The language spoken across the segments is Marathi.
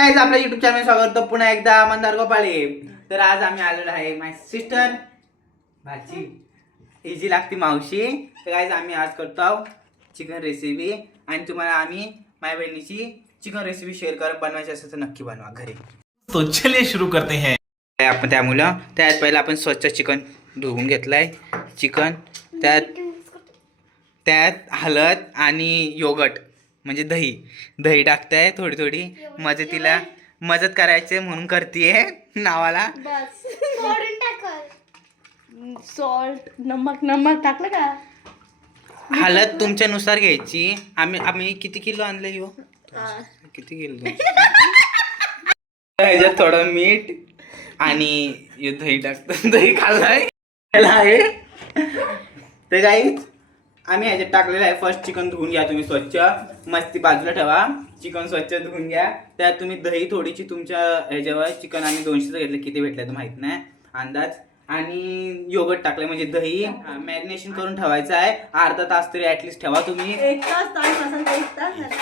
गाइस आपल्या YouTube चॅनल स्वागत आहे पुन्हा एकदा मंदार गोपाळे. तर आज आम्ही आलेलो आहे माय सिस्टर भाची इजी लागती मावशी. तर गाइस आम्ही आज करतो आहोत चिकन रेसिपी आणि तुम्हाला आम्ही माझ्या बहिणीची चिकन रेसिपी शेअर कर. बनवायची असेल तर नक्की बनवा घरी. तो चलिए शुरू करते हैं. आपण त्यामुळे त्यात पहिला आपण स्वच्छ चिकन धुवून घेतलाय. चिकन त्यात हळद आणि योगर्ट म्हणजे दही टाकताय थोडी थोडी मदत करायचे म्हणून करतेय नावाला. सॉल्ट नमक टाकलं का? हळद तुमच्यानुसार घ्यायची. आम्ही किती किलो आणलं यो किती किलो ह्याच्यात थोडं मीठ आणि दही टाकतो. दही खाल्लाय तर गाईस आम्ही ह्याच्यात टाकलेलं आहे. फर्स्ट चिकन धुवून घ्या तुम्ही स्वच्छ मस्ती बाजूला ठेवा. चिकन स्वच्छ धुवून घ्या. त्यात तुम्ही दही थोडीशी तुमच्या ह्याच्यावर चिकन आम्ही 200चं घेतलं किती भेटलं तर माहित नाही अंदाज. आणि योगर्ट टाकलं म्हणजे दही मॅरिनेशन करून ठेवायचं आहे. अर्धा तास तरी ऍटलिस्ट ठेवा तुम्ही. 1 तास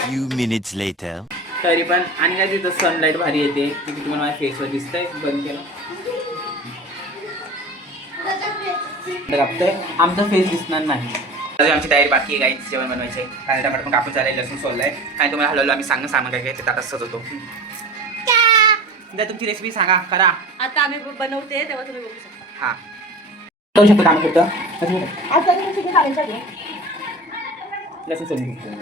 Few minutes later. तरी पण आणि काय तिथं सनलाईट भारी येते किती तुम्हाला माझ्या फेसवर दिसतंय. बंद केलं आमचा फेस दिसणार नाही. आमची तयारी बाकी आहे गाईच. जेवण बनवायचे कांदा टमाटर पण कापून चालेल लसूण सोललाय आणि तुम्हाला हलवलं आम्ही सांगा सामान काय ते ताटात सजवतो. तुमची रेसिपी सांगा करा. आता आम्ही बनवते तेव्हा तुम्ही बघू शकता. हा करू शकतो काम करतो. आता तुम्ही चिकन घालायचं लसूण सोलून काय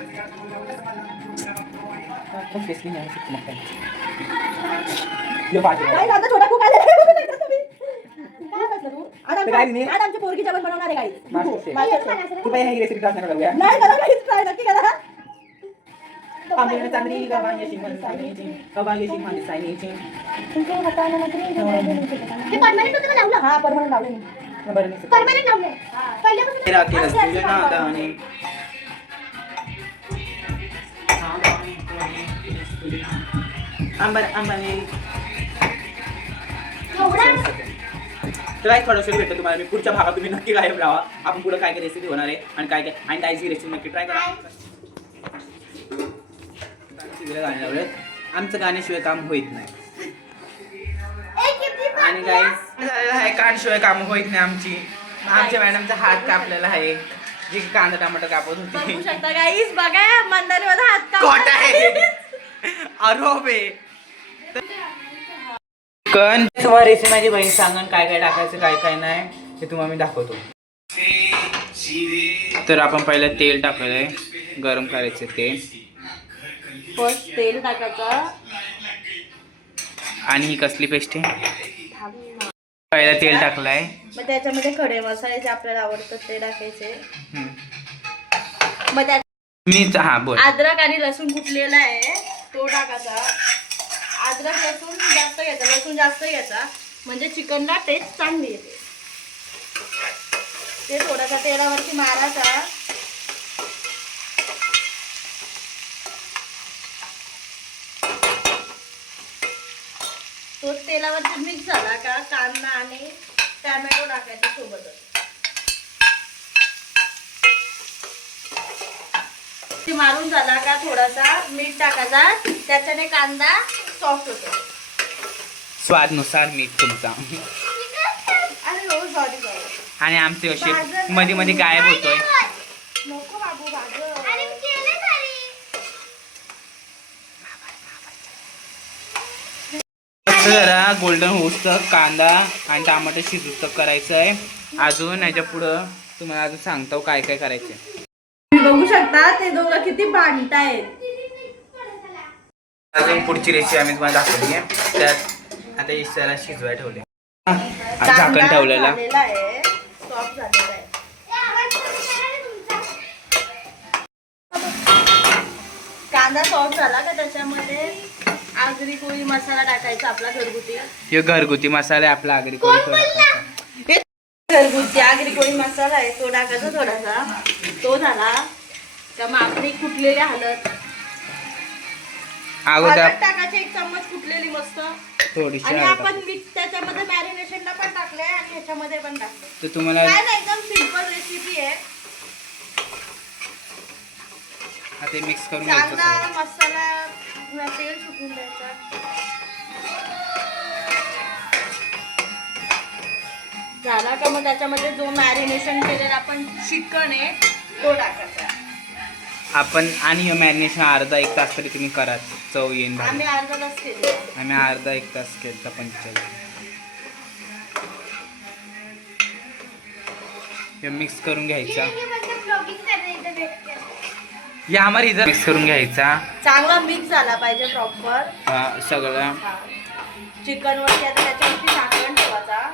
आता छोटा कुक आले तुम्ही काय बसलं तू आता आमची पोरगी जेवण बनवणार आहे गाईस. तू बाई ही रेसिपी ट्राय करूया. नाही करा गाईस ट्राय नक्की करा. आम्ही चांगली गव्हाची सायनीची तुमच्या हाताने नक्की हे परमनंट होतं का लावलं? हा परमनंट लावलं मी. परमनंट लावलं. पहिल्यापासून तेरा केलं तुझं ना आता आणि आंबाने तर काय थोडं शेअर भेटतं तुम्हाला मी पुढच्या भागात. तुम्ही नक्की गायब राहा. आपण पुढे काय काय रेसिपी होणार आहे आणि काय आणि कायची रेसिपी नक्की ट्राय करा. आमचं गाण्याशिवाय काम होत नाही आणि काय कानशिवाय काम होत नाही आमच्या मॅडमचा हात कापलेला आहे जी कांदा टमाटर कापत होती. बघू शकता गाईस. बघा मंदारीमध्ये हात कोट आहे अरोबे कण रेसिपी माझी बहीण सांगन काय काय टाकायचं काय नाही हे तुम्हाला मी दाखवतो. तर आपण पहिलं तेल टाकलेलं आहे. गरम करायचं तेल. फर्स्ट तेल टाकायचं आणि ही कसली पेस्ट आहे. पहिलं तेल टाकलंय मग त्याच्यामध्ये खडे मसाले जे आपल्याला आवडतात ते टाकायचे. मग त्यात मीच हा बोल अद्रक आणि लसूण कुटलेला आहे तो टाकायचा. अद्रक लसूण जास्त घ्यायचा म्हणजे चिकनला टेस्ट चांगली येते. ते थोडासा तेलावरती मारायचा. तो तेलावरती मिक्स झाला का कांदा आणि टॅमॅटो टाकायचा सोबतच. मारून झाला का थोडासा मीठ टाकायचा. त्याच्याने कांदा सॉफ्ट होतो. स्वादनुसार मीठ तुमचा. अरे हो सॉरी आणि आमचे असे मध्ये मध्ये गायब होतोय. नको बाबू जरा गोल्डन होऊस तर कांदा आणि टमाटर शिजूस तर करायचं आहे. अजून याच्या पुढं तुम्हाला अजून सांगतो काय काय करायचं. बघू शकता ते दोघं किती भांडतायत. अजून पुढची रेसिपी आम्ही तुम्हाला दाखवली आहे. त्यात आता इशाला शिजवाय ठेवले झाकण ठेवलेला आहे. सॉफ्ट झालेला आहे. कांदा सॉफ्ट झाला का त्याच्यामध्ये आगरी कोळी मसाला टाकायचा आपला घरगुती. हे घरगुती मसाला आपला आगरी कोळी घरगुती आगरी कोळी मसाला आहे तो टाकायचा थोडासा. तो झाला का मग आपली कुटलेली हळद टाकायची 1 चम्मच कुटलेली मस्त थोडीशी. आणि आपण त्याच्यामध्ये मॅरिनेशनला पण टाकलंय आणि ह्याच्यामध्ये पण टाकलंय. तर तुम्हाला काय नाही एकदम सिंपल रेसिपी आहे. आता मिक्स करून कांदा मसाला तेल सुकून द्यायचा. का मग त्याच्यामध्ये जो मॅरिनेशन केलेला आपण चिकन आहे तो टाकायचा. आपण आणि मॅरिनेशन अर्धा एक तास तरी तुम्ही करा, चव येईन भारी. आम्ही अर्धा तास केले. आम्ही अर्धा एक तास केलं 45. हे मिक्स करून घ्यायचा. या हमारे इधर मिक्स करून घ्यायचा. चांगला मिक्स झाला पाहिजे प्रॉपर सगळं चिकन वरती. आता त्याच्यावरती झाकण ठेवायचा,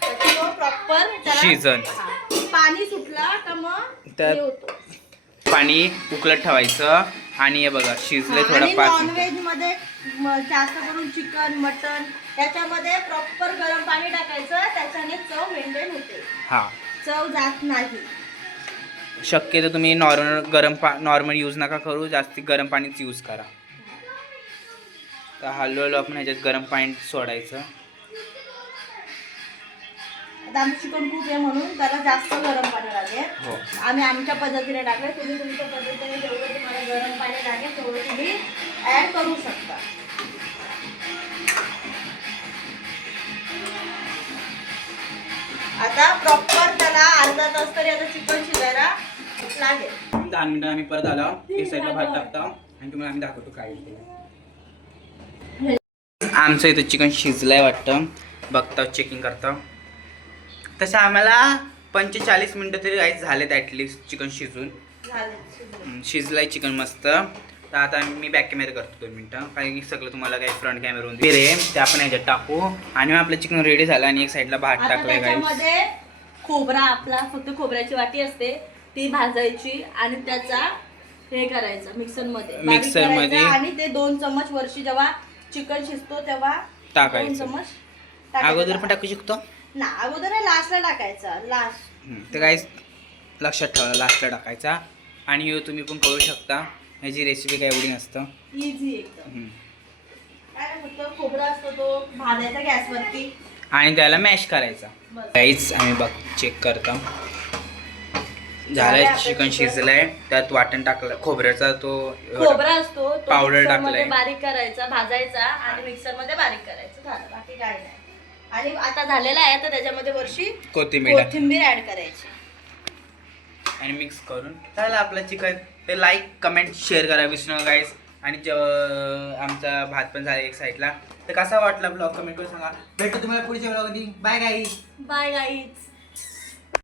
त्याच्यावर प्रॉपर शिजन. पाणी सुटला का मग त्यात हे होतं. पाणी उकळत ठेवायचं आणि हे बघा शिजले थोडं आणि 5 नॉनव्हेज मध्ये जास्त करून चिकन मटन त्याच्यामध्ये प्रॉपर गरम पाणी टाकायचं, त्याच्याने चव मेंटेन होते. हा, चव जात नाही. शक्यतो तुम्ही नॉर्मल यूज नका करू, जास्ती गरम पाणीच यूज करा. तर हळूहळू आपण ह्याच्यात गरम पाणी सोडायचं. आता आमचं चिकन खूप आहे म्हणून त्याला जास्त गरम पाणी लागेल. हो. आम्ही आमच्या पद्धतीने टाकले, तुम्ही तुमच्या पद्धतीने जेवढं तुम्हाला गरम पाणी लागेल तेवढं तुम्ही ऍड करू शकता. आता प्रॉपर त्याला अर्धा तास तरी आता चिकन शिजायला लागेल. 10 मिनिटं आम्ही परत आलो, एक साईडला भात टाकतो आणि तुम्हाला आम्ही दाखवतो काय केलं. आमचं इथं चिकन शिजलंय वाटतं, बघता चेकिंग करता. तसं आम्हाला 45 मिनिटं तरी काहीच झालेत ॲटलिस्ट चिकन शिजून. शिजलाय चिकन मस्त. तर आता मी बॅक कॅमेरा करतो 2 मिनिटं, कारण की सगळं तुम्हाला काही फ्रंट कॅमेरावरून ते आपण ह्याच्यात टाकू. आणि मग आपलं चिकन रेडी झालं आणि एक साईडला भात टाकलाय. त्याच्यामध्ये खोबरा, आपला फक्त खोबऱ्याची वाटी असते ती भाजायची आणि त्याचा हे करायचं मिक्सर मध्ये आणि ते 2 चमच वर्षी जेव्हा चिकन शिजतो तेव्हा टाकायचं. 2 चमच अगोदर पण टाकू शकतो ना, अगोदर लास्टला टाकायचा. लास्ट ते काहीच लक्षात ठेवा, लास्टला टाकायचा. आणि हे तुम्ही पण करू शकता, ह्याची रेसिपी काय एवढी नसतं, इझी एकदम. काय फक्त खोबरा असतो तो भाजायचा गॅसवरती आणि त्याला मॅश करायचा. बस. काहीच आम्ही बघ चेक करतो. झालंय चिकन शिजलंय, त्यात वाटण टाकलं खोबऱ्याचा, तो खोबरा असतो तो पावडर मिक्सरमध्ये टाकलाय. बारीक करायचा, भाजायचा आणि मिक्सर मध्ये बारीक करायचं, झालं, बाकी काय नाही. आणि आता झालेला आहे तर त्याच्यामध्ये वर्षी कोथिंबीर ऍड करायची आणि मिक्स करून झालं आपलं चिकन. ते लाईक कमेंट शेअर करा विसरू नका गाईस. आणि आमचा भात पण झाला एक साईडला. तर कसा वाटला ब्लॉग कमेंट करून सांगा. भेटतो तुम्हाला पुढच्या ब्लॉग मध्ये. Bye guys. Bye guys.